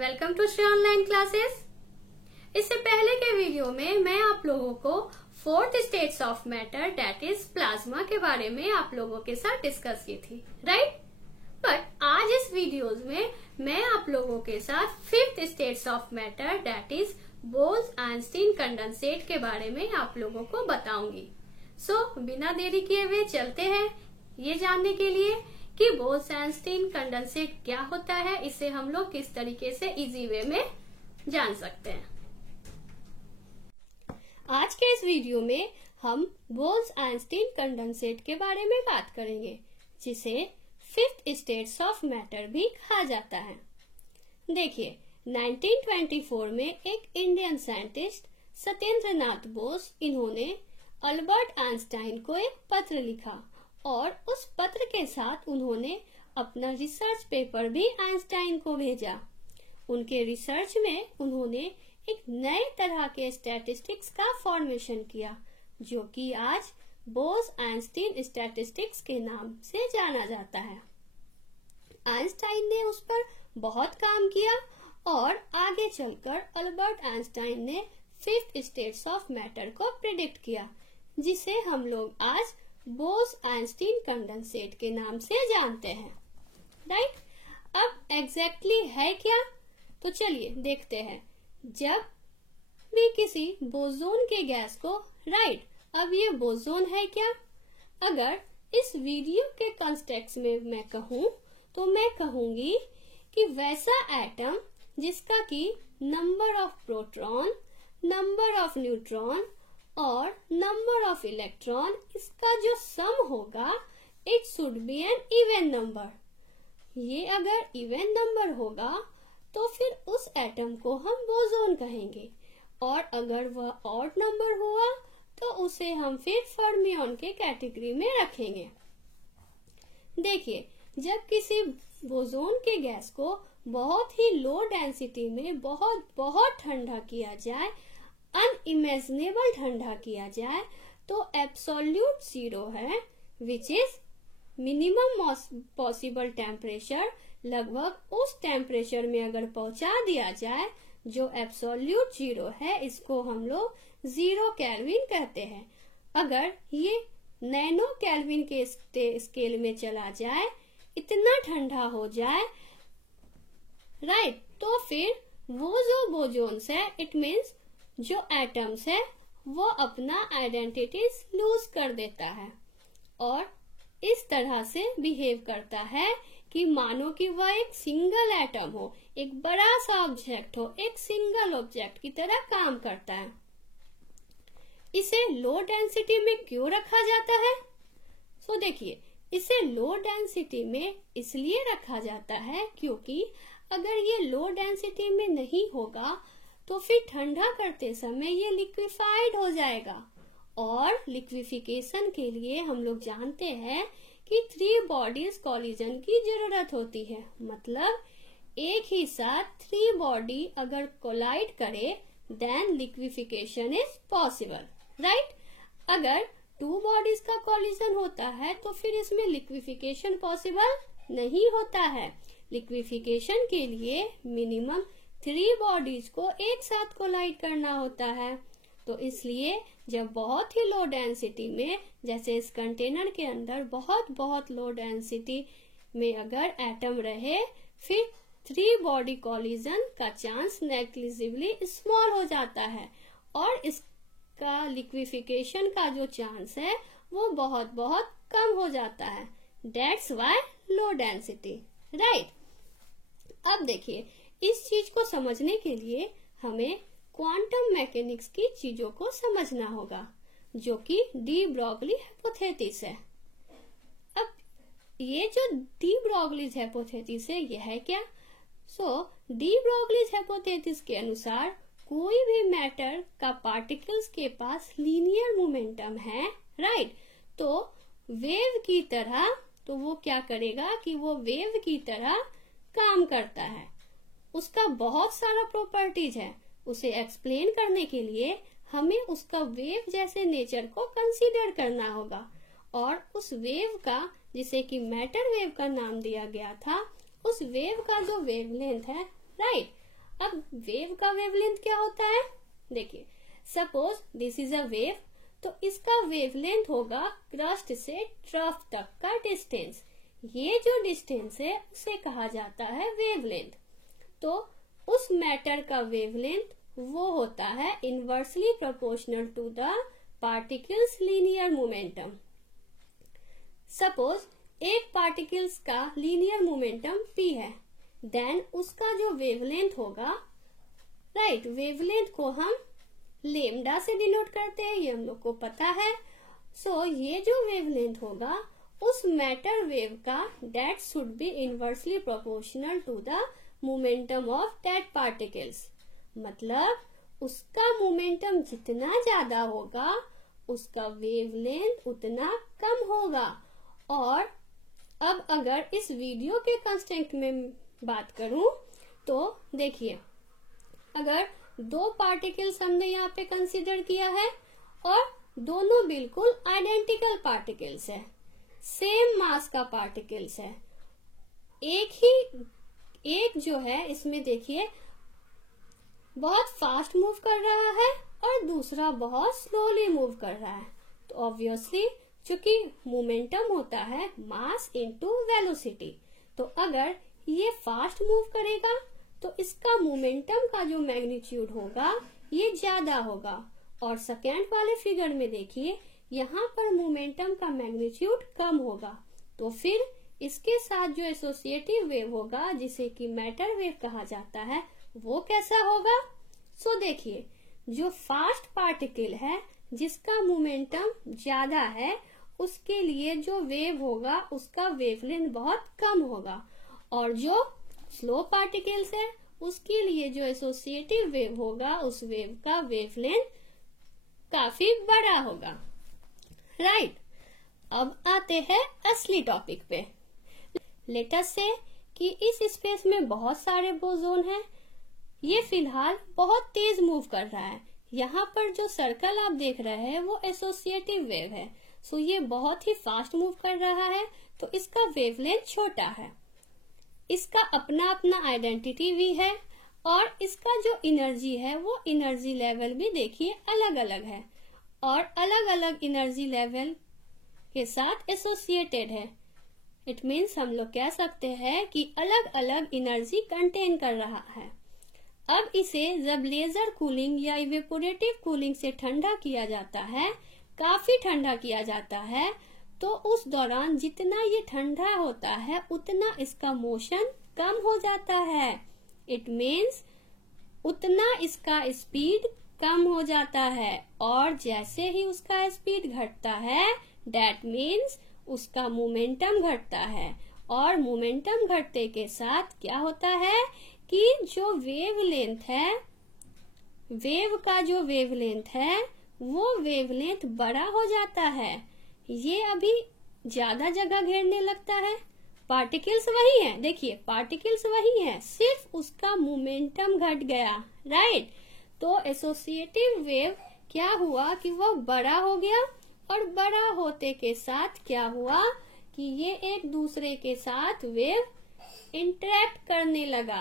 Welcome to Shri online classes. इससे पहले के वीडियो में मैं आप लोगों को fourth states of matter that is plasma के बारे में आप लोगों के साथ डिस्कस की थी, राइट? बट आज इस वीडियो में मैं आप लोगों के साथ fifth states of matter that is balls-Einstein condensate के बारे में आप लोगों को बताऊंगी। सो बिना देरी किए हुए चलते हैं ये जानने के लिए कि बोल्स-आइंस्टीन कंडेंसेट क्या होता है, इसे हम लोग किस तरीके से इजी वे में जान सकते हैं। आज के इस वीडियो में हम बोल्स-आइंस्टीन कंडेंसेट के बारे में बात करेंगे, जिसे फिफ्थ स्टेट्स ऑफ मैटर भी कहा जाता है। देखिए, 1924 में एक इंडियन साइंटिस्ट सत्येंद्र नाथ बोस, इन्होंने अल्बर्ट आइंस्टाइन को एक पत्र लिखा और उस पत्र के साथ उन्होंने अपना रिसर्च पेपर भी आइंस्टाइन को भेजा। उनके रिसर्च में उन्होंने एक नए तरह के स्टैटिस्टिक्स का फॉर्मेशन किया, जो कि आज बोस-आइंस्टीन स्टैटिस्टिक्स के नाम से जाना जाता है। आइंस्टाइन ने उस पर बहुत काम किया और आगे चलकर अल्बर्ट आइंस्टाइन ने फिफ्थ स्टेट्स ऑफ मैटर को प्रेडिक्ट किया, जिसे हम लोग आज बोस-आइंस्टीन कंडेंसेट के नाम से जानते हैं, राइट? अब एग्जैक्टली है क्या, तो चलिए देखते हैं। जब भी किसी बोसोन के गैस को, राइट, अब ये बोसोन है क्या? अगर इस वीडियो के कॉन्टेक्स्ट में मैं कहूँ तो मैं कहूंगी कि वैसा एटम जिसका कि number of proton, number of neutron और नंबर ऑफ इलेक्ट्रॉन, इसका जो सम होगा it should be an even number. ये अगर इवन नंबर होगा तो फिर उस एटम को हम बोसोन कहेंगे, और अगर वह ऑड नंबर हुआ तो उसे हम फिर फर्मियन के कैटेगरी में रखेंगे। देखिए, जब किसी बोसोन के गैस को बहुत ही लो डेंसिटी में बहुत ठंडा किया जाए, अनइमेजिनेबल ठंडा किया जाए, तो एब्सोल्यूट जीरो है, which is minimum possible temperature. लगभग उस टेम्परेचर में अगर पहुंचा दिया जाए जो एब्सोल्यूट जीरो है, इसको हम लोग जीरो केल्विन कहते हैं। अगर ये नैनो केल्विन के स्केल में चला जाए, इतना ठंडा हो जाए, राइट, तो फिर वो जो बोसोन्स है, इट मीन्स जो एटम्स है, वो अपना आइडेंटिटीज लूज कर देता है और इस तरह से बिहेव करता है कि मानो कि वह एक सिंगल एटम हो, एक बड़ा सा ऑब्जेक्ट हो, एक सिंगल ऑब्जेक्ट की तरह काम करता है। इसे लो डेंसिटी में क्यों रखा जाता है? सो देखिए, इसे लो डेंसिटी में इसलिए रखा जाता है क्योंकि अगर ये लो डेंसिटी में नहीं होगा तो फिर ठंडा करते समय ये लिक्विफाइड हो जाएगा, और लिक्विफिकेशन के लिए हम लोग जानते हैं कि 3 बॉडीज कोलिजन की जरूरत होती है। मतलब एक ही साथ 3 बॉडी अगर कोलाइड करे then liquefaction is possible, right? अगर 2 बॉडीज का कोलिजन होता है तो फिर इसमें लिक्विफिकेशन पॉसिबल नहीं होता है। लिक्विफिकेशन के लिए मिनिमम 3 बॉडीज को एक साथ कोलाइड करना होता है। तो इसलिए जब बहुत ही लो डेंसिटी में, जैसे इस कंटेनर के अंदर बहुत लो डेंसिटी में अगर एटम रहे, फिर 3 बॉडी कोलिजन का चांस नेग्लिजिबली स्मॉल हो जाता है और इसका लिक्विफिकेशन का जो चांस है वो बहुत कम हो जाता है। That's why low density, right? अब देखिए, इस चीज को समझने के लिए हमें क्वांटम मैकेनिक्स की चीजों को समझना होगा, जो कि डी ब्रोगली हाइपोथेसिस है। अब ये जो डी ब्रोगली हाइपोथेसिस है, यह है क्या? डी ब्रोगली हाइपोथेसिस के अनुसार कोई भी मैटर का पार्टिकल्स के पास लीनियर मोमेंटम है, राइट? तो वेव की तरह, तो वो क्या करेगा कि वो वेव की तरह काम करता है। उसका बहुत सारा प्रॉपर्टीज है। उसे एक्सप्लेन करने के लिए हमें उसका वेव जैसे नेचर को कंसीडर करना होगा, और उस वेव का, जिसे कि मैटर वेव का नाम दिया गया था, उस वेव का जो वेवलेंथ है, राइट, अब वेव का वेवलेंथ क्या होता है? देखिए, suppose this is a wave, तो इसका वेवलेंथ होगा क्रस्ट से ट्रफ तक का डिस्टेंस। ये जो डिस्टेंस है उसे कहा जाता है वेवलेंथ। तो उस मैटर का वेवलेंथ वो होता है inversely proportional to the particles linear momentum. Suppose एक पार्टिकल्स का लीनियर मोमेंटम p है, देन उसका जो वेवलेंथ होगा, राइट, वेवलेंथ को हम लेमडा से डिनोट करते हैं, ये हम लोग को पता है। सो ये जो वेवलेंथ होगा उस मैटर वेव का, that should be inversely proportional to the momentum of that particles. मतलब उसका मोमेंटम जितना ज्यादा होगा उसका वेवलेंथ उतना कम होगा। और अब अगर इस वीडियो के कंस्ट्रेंट में बात करूं तो देखिए, अगर दो पार्टिकल्स हमने यहाँ पे कंसीडर किया है और दोनों बिल्कुल आइडेंटिकल पार्टिकल्स है, सेम मास का पार्टिकल्स है, एक जो है इसमें देखिए बहुत फास्ट मूव कर रहा है और दूसरा बहुत स्लोली मूव कर रहा है। तो ऑब्वियसली चूंकि मोमेंटम होता है मास इनटू वेलोसिटी, तो अगर ये फास्ट मूव करेगा तो इसका मोमेंटम का जो मैग्नीट्यूड होगा ये ज्यादा होगा। और सेकेंड वाले फिगर में देखिए, यहाँ पर मोमेंटम का मैग्नीट्यूड कम होगा। तो फिर इसके साथ जो एसोसिएटिव वेव होगा, जिसे कि मैटर वेव कहा जाता है, वो कैसा होगा? सो देखिए, जो फास्ट पार्टिकल है जिसका मोमेंटम ज्यादा है, उसके लिए जो वेव होगा उसका वेवलेंथ बहुत कम होगा, और जो स्लो पार्टिकल्स है उसके लिए जो एसोसिएटिव वेव होगा उस वेव का वेवलेंथ काफी बड़ा होगा, राइट। अब आते हैं असली टॉपिक पे। लेट अस से कि इस स्पेस में बहुत सारे बोसोन हैं, ये फिलहाल बहुत तेज मूव कर रहा है। यहाँ पर जो सर्कल आप देख रहे हैं वो एसोसिएटिव वेव है। सो ये बहुत ही फास्ट मूव कर रहा है, तो इसका वेवलेंथ छोटा है। इसका अपना अपना आइडेंटिटी भी है और इसका जो एनर्जी है वो एनर्जी लेवल भी देखिए अलग अलग है और अलग अलग एनर्जी लेवल के साथ एसोसिएटेड है। इट मीन्स हम लोग कह सकते हैं कि अलग अलग एनर्जी कंटेन कर रहा है। अब इसे जब लेजर कूलिंग या इवेपोरेटिव कूलिंग से ठंडा किया जाता है, काफी ठंडा किया जाता है, तो उस दौरान जितना ये ठंडा होता है उतना इसका मोशन कम हो जाता है। इट मीन्स उतना इसका स्पीड कम हो जाता है, और जैसे ही उसका स्पीड घटता है दैट मीन्स उसका मोमेंटम घटता है। और मोमेंटम घटते के साथ क्या होता है कि जो वेवलेंथ है, वेव का जो वेवलेंथ है वो वेवलेंथ बड़ा हो जाता है। ये अभी ज्यादा जगह घेरने लगता है। पार्टिकल्स वही हैं, देखिए पार्टिकल्स वही हैं, सिर्फ उसका मोमेंटम घट गया, राइट। तो एसोसिएटिव वेव क्या हुआ कि वो बड़ा हो गया, और बड़ा होते के साथ क्या हुआ कि ये एक दूसरे के साथ वेव इंटरेक्ट करने लगा।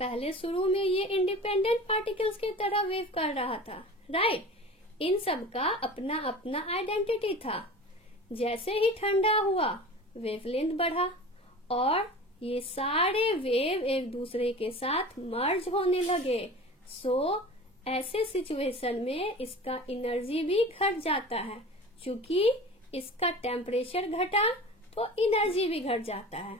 पहले शुरू में ये इंडिपेंडेंट पार्टिकल्स की तरह वेव कर रहा था, राइट। इन सब का अपना अपना आइडेंटिटी था। जैसे ही ठंडा हुआ वेवलेंथ बढ़ा और ये सारे वेव एक दूसरे के साथ मर्ज होने लगे। सो ऐसे सिचुएशन में इसका एनर्जी भी घट जाता है। चूंकि इसका टेम्परेचर घटा तो एनर्जी भी घट जाता है।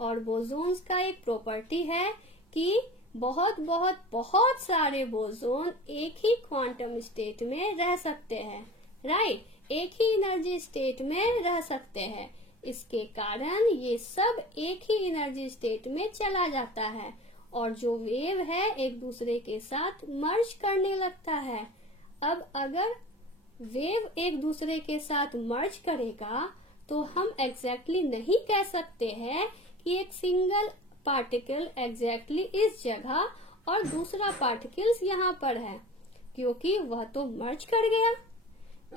और बोसोन्स का एक प्रॉपर्टी है कि बहुत बहुत बहुत सारे बोसोन एक ही क्वांटम स्टेट में रह सकते हैं, राइट, एक ही एनर्जी स्टेट में रह सकते हैं। इसके कारण ये सब एक ही एनर्जी स्टेट में चला जाता है और जो वेव है एक दूसरे के साथ मर्ज करने लगता है। अब अगर वेव एक दूसरे के साथ मर्ज करेगा तो हम एग्जैक्टली नहीं कह सकते हैं कि एक सिंगल पार्टिकल एग्जैक्टली इस जगह और दूसरा पार्टिकल्स यहाँ पर है, क्योंकि वह तो मर्ज कर गया।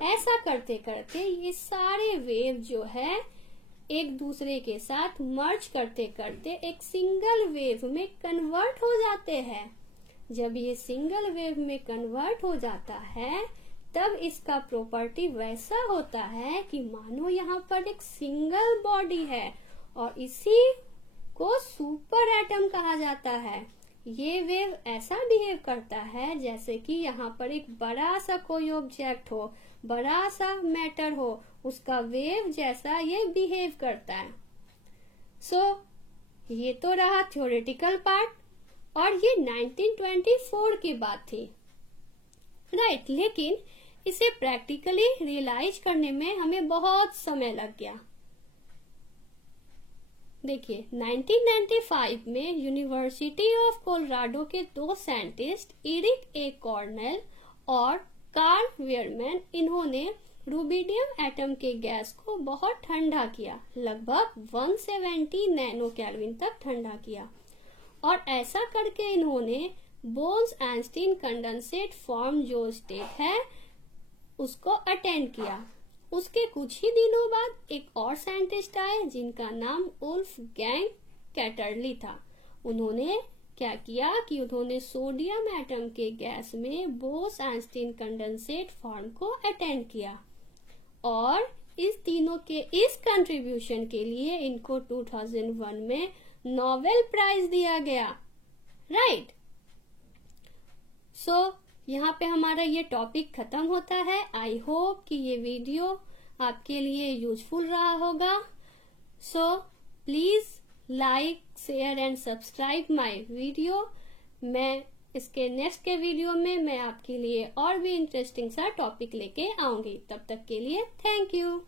ऐसा करते करते ये सारे वेव जो है एक दूसरे के साथ मर्ज करते करते एक सिंगल वेव में कन्वर्ट हो जाते हैं। जब ये सिंगल वेव में कन्वर्ट हो जाता है तब इसका प्रॉपर्टी वैसा होता है कि मानो यहाँ पर एक सिंगल बॉडी है और इसी को सुपर एटम कहा जाता है। ये वेव ऐसा बिहेव करता है जैसे कि यहाँ पर एक बड़ा सा कोई ऑब्जेक्ट हो, बड़ा सा मैटर हो, उसका वेव जैसा ये बिहेव करता है। ये तो रहा थ्योरेटिकल पार्ट और ये 1924 की बात थी, राइट। लेकिन इसे प्रैक्टिकली रियलाइज करने में हमें बहुत समय लग गया। देखिए 1995 में यूनिवर्सिटी ऑफ कोलोराडो के 2 साइंटिस्ट एरिक ए कॉर्नेल और कार्ल वेयरमैन, इन्होंने रुबिडियम एटम के गैस को बहुत ठंडा किया, लगभग 170 नैनो केल्विन तक ठंडा किया और ऐसा करके इन्होंने बोल्स-आइंस्टीन कंडेंसेट फॉर्म जो स्टेट है उसको अटेंड किया। उसके कुछ ही दिनों बाद एक और साइंटिस्ट आए जिनका नाम वुल्फगैंग कैटरली था। उन्होंने क्या किया कि उन्होंने सोडियम एटम के गैस में बोल्स-आइंस्टीन कंडेंसेट फॉर्म को अटेंड किया और इस तीनों के इस कंट्रीब्यूशन के लिए इनको 2001 में नोबेल प्राइज दिया गया, राइट। यहाँ पे हमारा ये टॉपिक खत्म होता है। आई होप कि ये वीडियो आपके लिए यूजफुल रहा होगा। Please like, share and subscribe my video. मैं इसके नेक्स्ट के वीडियो में मैं आपके लिए और भी इंटरेस्टिंग सा टॉपिक लेके आऊंगी। तब तक के लिए थैंक यू।